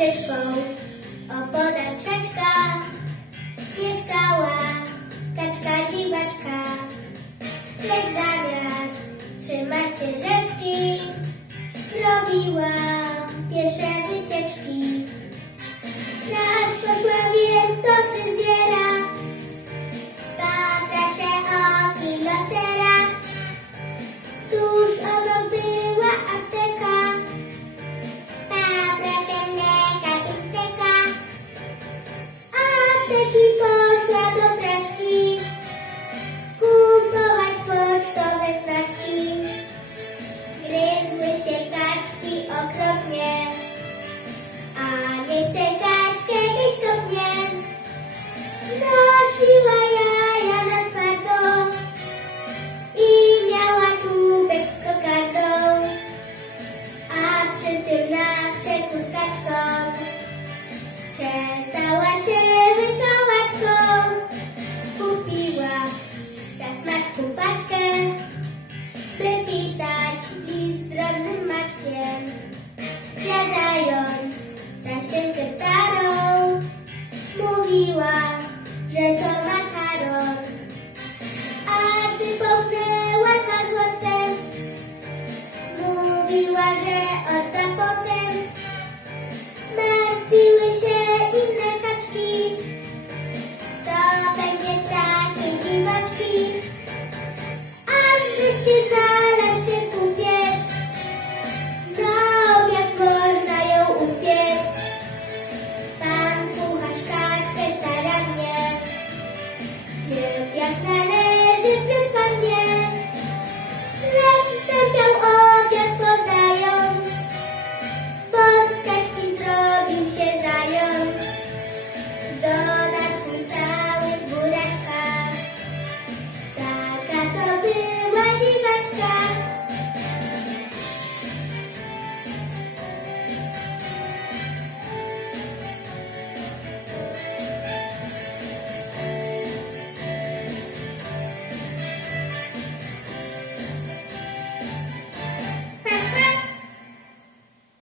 rzeczką opodal mieszkała apteki, poszła do praczki kupować pocztowe znaczki. Gryzły się kaczki okropnie, a niech tę kaczkę kiedyś kopnie. Nosiła jaja na twardo. I miała czubek z kokardą, a przy tym na przekór kaczką czesała Shiva.